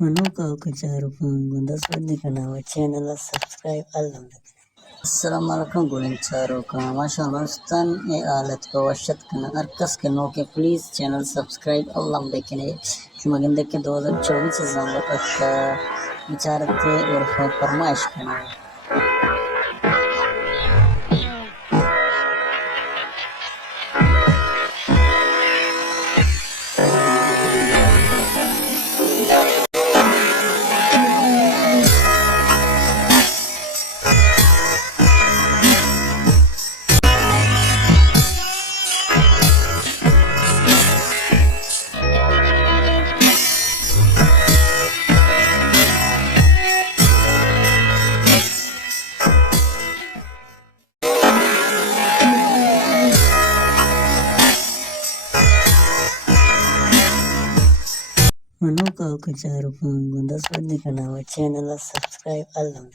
Manoka Charukum, that's what they can our channel subscribe along. Assalamualaikum gulincharoka mashallah stan e alat ko washat kana arkas ke no K please channel subscribe Allah देखने शुमगंदे के 2024 नवंबर तक विचारते और फरमाइश करना Manoka Charukum, that's what they can our channel subscribe along.